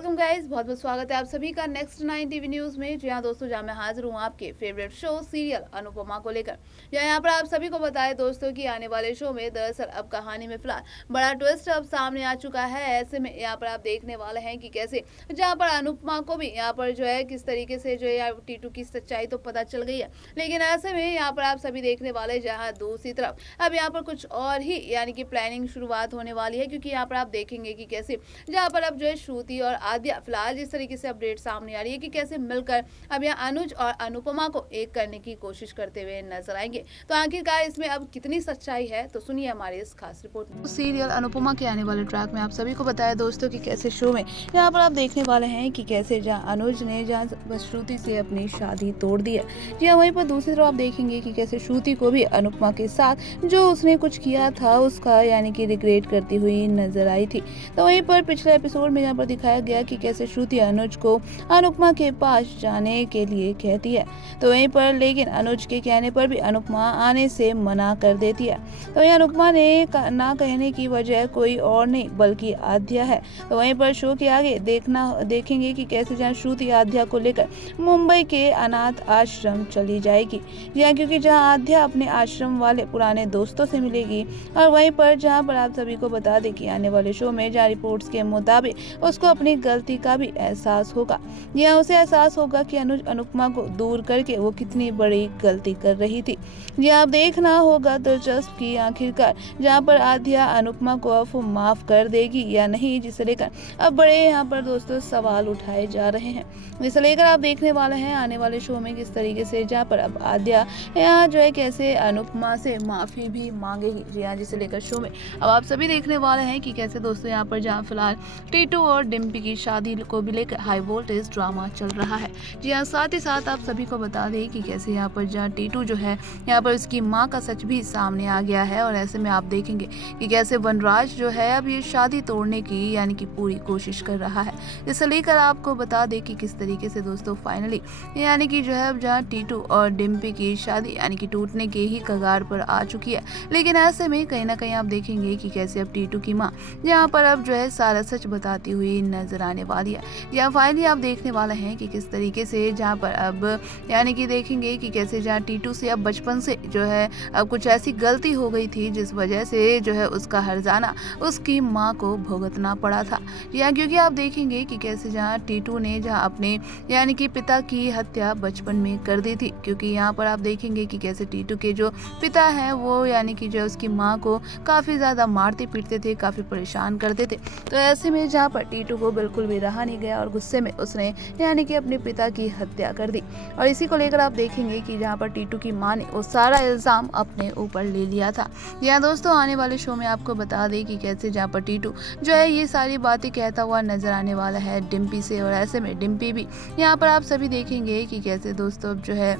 Welcome guys, बहुत बहुत स्वागत है आप सभी का नेक्स्ट 9 टीवी न्यूज में। जी हाँ दोस्तों, जहाँ मैं हाजिर हूँ आपके फेवरेट शो सीरियल अनुपमा को लेकर। यहाँ पर आप सभी को बताएं दोस्तों कि आने वाले शो में दरअसल अब कहानी में फिलहाल बड़ा ट्विस्ट अब सामने आ चुका है। ऐसे में यहाँ पर आप देखने वाले हैं कि कैसे जहाँ पर अनुपमा को भी यहाँ पर जो है किस तरीके से जो है टीटू की सच्चाई तो पता चल गई है, लेकिन ऐसे में यहाँ पर आप सभी देखने वाले जहाँ दूसरी तरफ अब यहाँ पर कुछ और ही यानी कि प्लानिंग शुरुआत होने वाली है, क्योंकि यहाँ पर आप देखेंगे कि कैसे जहाँ पर अब जो है श्रुति और आद्या फिलहाल जिस तरीके से अपडेट सामने आ रही है कि कैसे मिलकर अब यहाँ अनुज और अनुपमा को एक करने की कोशिश करते हुए नजर आएंगे। तो आखिरकार इसमें अब कितनी सच्चाई है, तो सुनिए हमारे इस खास रिपोर्ट में। सीरियल अनुपमा के आने वाले ट्रैक में आप सभी को बताया दोस्तों कि कैसे शो में यहाँ पर आप देखने वाले हैं कि कैसे जहाँ अनुज ने जहाँ श्रुति से अपनी शादी तोड़ दी है, जी हाँ, वहीं पर दूसरी तरफ आप देखेंगे कि कैसे श्रुति को भी अनुपमा के साथ जो उसने कुछ किया था उसका यानी कि रिग्रेट करती हुई नजर आई थी। तो वहीं पर पिछले एपिसोड में यहाँ पर दिखाया गया कि कैसे श्रुति अनुज को अनुपमा के पास जाने के लिए कहती है, तो वहीं पर लेकिन अनुज के कहने पर भी अनुपमा आने से मना कर देती है। तो वहीं अनुपमा ने ना कहने की वजह कोई और नहीं बल्कि आद्या है। तो वहीं पर शो के आगे देखेंगे कि कैसे जहाँ श्रुति आद्या को लेकर मुंबई के अनाथ आश्रम चली जाएगी, या क्योंकि जहाँ आद्या अपने आश्रम वाले पुराने दोस्तों से मिलेगी। और वहीं पर जहाँ पर आप सभी को बता दें कि आने वाले शो में जहाँ रिपोर्ट्स के मुताबिक उसको अपनी गलती का भी एहसास होगा, या उसे एहसास होगा कि अनुज अनुपमा को दूर करके वो कितनी बड़ी गलती कर रही थी। यह आप देखना होगा दिलचस्प कि आखिरकार जहाँ पर आद्या अनुपमा को अब माफ कर देगी या नहीं, जिसे लेकर अब बड़े यहाँ पर दोस्तों सवाल उठाए जा रहे हैं। जिसे लेकर आप देखने वाले हैं आने वाले शो में किस तरीके से जहाँ पर अब आद्या यहाँ जो है कैसे अनुपमा से माफी भी मांगेगी, जी हाँ, जिसे लेकर शो में अब आप सभी देखने वाले हैं कि कैसे दोस्तों यहाँ पर जहाँ फिलहाल टीटू और डिम्पी की शादी को भी लेकर हाई वोल्टेज ड्रामा चल रहा है। जी हाँ, साथ ही साथ आप सभी को बता दें कि कैसे यहाँ पर जहाँ टीटू जो है यहाँ पर उसकी माँ का सच भी सामने आ गया है, और ऐसे में आप देखेंगे कि कैसे वनराज जो है अब ये शादी तोड़ने की यानी कि पूरी कोशिश कर रहा है। इसे लेकर आपको बता दें कि किस तरीके से दोस्तों फाइनली यानी कि जो है अब जहाँ टीटू और डिम्पी की शादी यानी कि टूटने के ही कगार पर आ चुकी है। लेकिन ऐसे में कहीं ना कहीं आप देखेंगे कि कैसे अब टीटू की माँ यहाँ पर अब जो है सारा सच बताती हुई नजर आने वाली है। या फाइनली आप देखने वाले हैं कि किस तरीके से जहाँ पर अब यानी कि देखेंगे कि कैसे जहाँ टीटू से अब बचपन से जो है अब कुछ ऐसी गलती हो गई थी जिस वजह से जो है उसका हर्जाना उसकी माँ को भुगतना पड़ा था। या क्योंकि आप देखेंगे कि कैसे जहाँ टीटू ने जहाँ अपने यानी कि पिता की हत्या बचपन में कर दी थी, क्योंकि यहाँ पर आप देखेंगे कि कैसे टीटू के जो पिता हैं वो यानी कि जो उसकी माँ को काफ़ी ज़्यादा मारते पीटते थे, काफ़ी परेशान करते थे। तो ऐसे में जहाँ पर टीटू को बिल्कुल भी रहा नहीं गया और गुस्से में उसने यानी कि अपने पिता की हत्या कर दी। और इसी को लेकर आप देखेंगे कि जहाँ पर टीटू की माँ ने वो सारा इल्ज़ाम अपने ऊपर ले लिया था। यहाँ दोस्तों आने वाले शो में आपको बता दें कि कैसे जहाँ पर टीटू जो है ये सारी बातें कहता हुआ नजर आने वाला है डिम्पी से, और ऐसे में डिम्पी भी यहाँ पर आप सभी देखेंगे कि कैसे दोस्तों जो है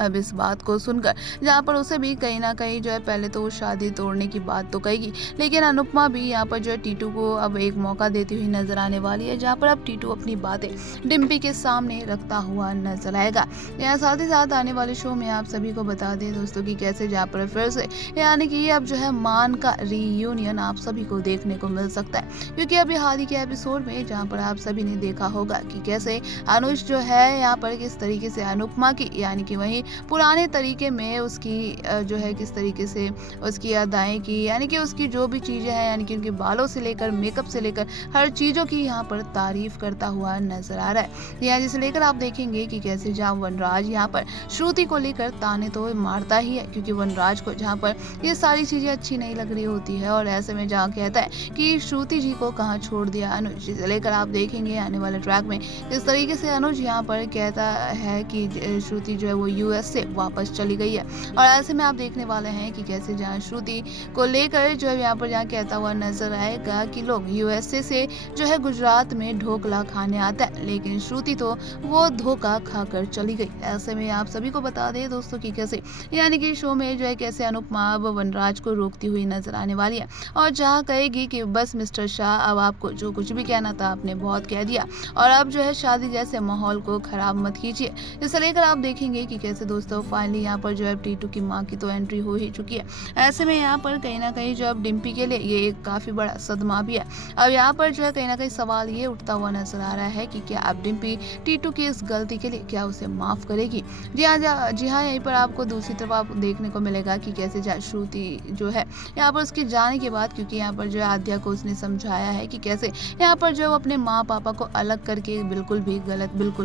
अब इस बात को सुनकर जहाँ पर उसे भी कहीं ना कहीं जो है पहले तो वो शादी तोड़ने की बात तो कहेगी, लेकिन अनुपमा भी यहाँ पर जो है टीटू को अब एक मौका देती हुई नजर आने वाली है, जहाँ पर अब टीटू अपनी बातें डिम्पी के सामने रखता हुआ नजर आएगा। यहाँ साथ ही साथ आने वाले शो में आप सभी को बता दें दोस्तों कि कैसे जहाँ पर फिर से यानी कि अब जो है मान का रीयूनियन आप सभी को देखने को मिल सकता है, क्योंकि अभी हाल ही के एपिसोड में जहाँ पर आप सभी ने देखा होगा कि कैसे अनुज जो है यहाँ पर किस तरीके से अनुपमा की यानी कि वही पुराने तरीके में उसकी जो है किस तरीके से उसकी अदाएं की, यानी कि उसकी जो भी चीज़ें हैं यानी कि उनके बालों से लेकर मेकअप से लेकर हर चीज़ों की यहाँ पर तारीफ करता हुआ नजर आ रहा है। यहाँ जिसे लेकर आप देखेंगे कि कैसे जहाँ वनराज यहाँ पर श्रुति को लेकर ताने तो मारता ही है, क्योंकि वनराज को जहाँ पर ये सारी चीज़ें अच्छी नहीं लग रही होती है, और ऐसे में जहाँ कहता है कि श्रुति जी को कहाँ छोड़ दिया अनुज। जिसे लेकर आप देखेंगे आने वाले ट्रैक में इस तरीके से अनुज यहाँ पर कहता है कि श्रुति जो है वो यूएस से वापस चली गई है, और ऐसे में आप देखने वाले हैं कि कैसे जहाँ श्रुति को लेकर जो है यहाँ पर जहाँ कहता हुआ नजर आएगा कि लोग यूएसए से जो है गुजरात में ढोकला खाने आता है, लेकिन श्रुति तो वो धोखा खाकर चली गई। ऐसे में आप सभी को बता दें दोस्तों कि कैसे यानी कि शो में जो है कैसे अनुपमा अब वनराज को रोकती हुई नजर आने वाली है, और जहाँ कहेगी कि बस मिस्टर शाह, अब आपको जो कुछ भी कहना था आपने बहुत कह दिया, और अब जो है शादी जैसे माहौल को खराब मत कीजिए। इसे लेकर आप देखेंगे कि कैसे से दोस्तों फाइनली यहाँ पर जो है टीटू की माँ की तो एंट्री हो ही चुकी है। ऐसे में यहाँ पर कहीं ना कहीं जो अब डिम्पी के लिए ये एक काफ़ी बड़ा सदमा भी है। अब यहाँ पर जो है कहीं ना कहीं सवाल ये उठता हुआ नजर आ रहा है कि क्या अब डिम्पी टीटू की इस गलती के लिए क्या उसे माफ़ करेगी। जी हाँ, यहीं पर आपको दूसरी तरफ आप देखने को मिलेगा कि कैसे श्रुति जो है यहाँ पर उसके जाने के बाद, क्योंकि यहाँ पर जो है आद्या को उसने समझाया है कि कैसे यहाँ पर जो अपने माँ पापा को अलग करके बिल्कुल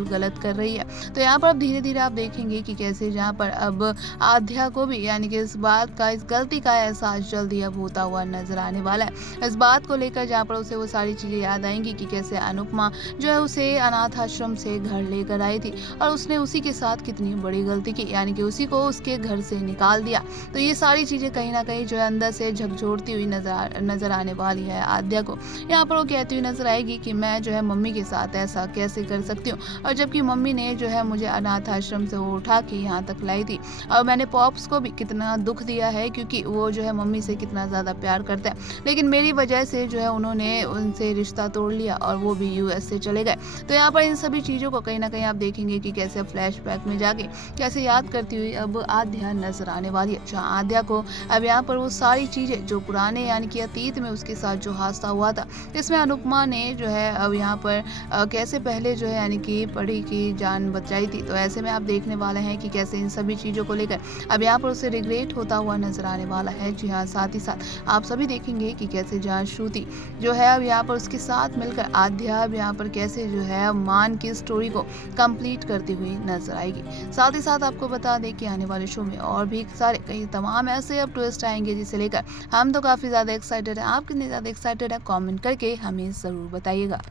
गलत कर रही है। तो यहाँ पर अब धीरे धीरे आप देखेंगे कि कैसे जहाँ पर अब आद्या को भी यानी कि इस गलती का एहसास जल्दी अब होता हुआ नजर आने वाला है। इस बात को लेकर जहाँ पर उसे वो सारी चीजें याद आएंगी कि कैसे अनुपमा जो है उसे अनाथ आश्रम से घर लेकर आई थी और उसने उसी के साथ कितनी बड़ी गलती की, यानी कि उसी को उसके घर से निकाल दिया। तो ये सारी चीजें कहीं ना कहीं जो है अंदर से झकझोरती हुई नजर आने वाली है आद्या को। यहाँ पर वो कहती हुई नजर आएगी कि मैं जो है मम्मी के साथ ऐसा कैसे कर सकती हूँ, और जबकि मम्मी ने जो है मुझे अनाथ आश्रम से वो उठा के यहाँ तक लाई थी, और मैंने पॉप्स को भी कितना दुख दिया है क्योंकि वो जो है मम्मी से कितना ज़्यादा प्यार करते हैं, लेकिन मेरी वजह से जो है उन्होंने उनसे रिश्ता तोड़ लिया और वो भी यूएस से चले गए। तो यहाँ पर इन सभी चीज़ों को कहीं ना कहीं आप देखेंगे कि कैसे फ्लैशबैक में जाके कैसे याद करती हुई अब आद्या नजर आने वाली है, जहाँ आद्या को अब यहाँ पर वो सारी चीज़ें जो पुराने यानी कि अतीत में उसके साथ जो हादसा हुआ था, इसमें अनुपमा ने जो है अब यहाँ पर कैसे पहले जो है यानी कि परी की जान बचाई थी। तो ऐसे में आप देखने वाले हैं कि कैसे इन सभी चीज़ों को लेकर अब यहाँ पर उसे रिग्रेट होता हुआ नजर आने वाला है। जी हाँ, साथ ही साथ आप सभी देखेंगे कि कैसे जहाँ श्रुति जो है अब यहाँ पर उसके साथ मिलकर आद्या अब यहाँ पर कैसे जो है मान की स्टोरी को कंप्लीट करती हुई नजर आएगी। साथ ही साथ आपको बता दें कि आने वाले शो में और भी सारे कई तमाम ऐसे अब ट्विस्ट आएंगे जिसे लेकर हम तो काफ़ी ज़्यादा एक्साइटेड हैं। आप कितने ज़्यादा एक्साइटेड है कमेंट करके हमें ज़रूर बताइएगा।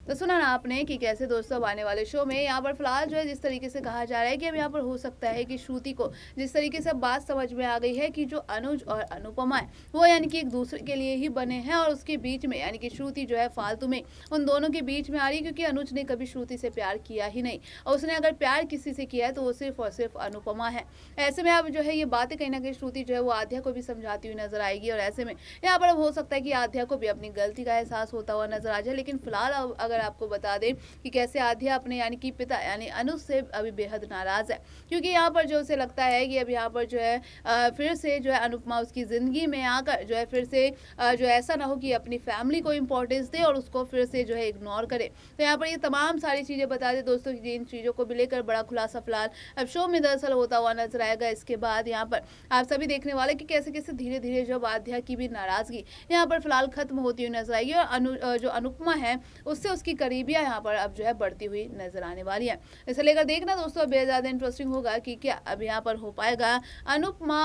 तो सुना ना आपने कि कैसे दोस्तों अब आने वाले शो में यहाँ पर फिलहाल जो है जिस तरीके से कहा जा रहा है कि अब यहाँ पर हो सकता है कि श्रुति को जिस तरीके से बात समझ में आ गई है कि जो अनुज और अनुपमा है वो यानी कि एक दूसरे के लिए ही बने हैं, और उसके बीच में यानी कि श्रुति जो है फालतू में उन दोनों के बीच में आ रही है, क्योंकि अनुज ने कभी श्रुति से प्यार किया ही नहीं, और उसने अगर प्यार किसी से किया है तो वो सिर्फ और सिर्फ अनुपमा है। ऐसे में अब जो है ये बातें कहीं ना कहीं श्रुति जो है वो आद्या को भी समझाती हुई नजर आएगी, और ऐसे में यहाँ पर अब हो सकता है कि आद्या को भी अपनी गलती का एहसास होता हुआ नजर आ जाए। लेकिन फिलहाल अगर आपको बता दें कि कैसे आद्या अपने यानी कि पिता यानी अनुज से अभी बेहद नाराज है, क्योंकि यहाँ पर जो उसे लगता है कि अब यहाँ पर जो है फिर से जो है अनुपमा उसकी जिंदगी में आकर जो है फिर से जो ऐसा ना हो कि अपनी फैमिली को इंपॉर्टेंस दे और उसको फिर से जो है इग्नोर करे। तो यहाँ पर ये तमाम सारी चीजें बता दें दोस्तों कि इन चीजों को भी लेकर बड़ा खुलासा फिलहाल अब शो में दरअसल होता हुआ नजर आएगा। इसके बाद यहाँ पर आप सभी देखने वाले कि कैसे कैसे धीरे धीरे जो आद्या की भी नाराजगी यहाँ पर फिलहाल खत्म होती हुई नजर आएगी, और जो अनुपमा है उससे उसकी करीबियां यहाँ पर अब जो है बढ़ती हुई नजर आने वाली है। इसे लेकर देखना दोस्तों बेहद ज्यादा इंटरेस्टिंग होगा कि क्या अब यहाँ पर हो पाएगा अनुपमा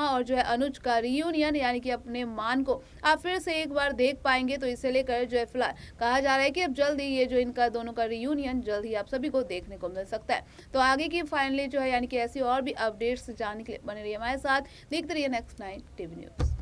और जो है अनुज का रियूनियन, यानी कि अपने मान को आप फिर से एक बार देख पाएंगे। तो इसे लेकर जो है फिलहाल कहा जा रहा है कि अब जल्द ही ये जो इनका दोनों का रियूनियन जल्द ही आप सभी को देखने को मिल सकता है। तो आगे की फाइनली जो है यानी कि ऐसी और भी अपडेट्स जानने के लिए बने रहिए हमारे साथ, देखते रहिए नेक्स्ट 9 टीवी न्यूज।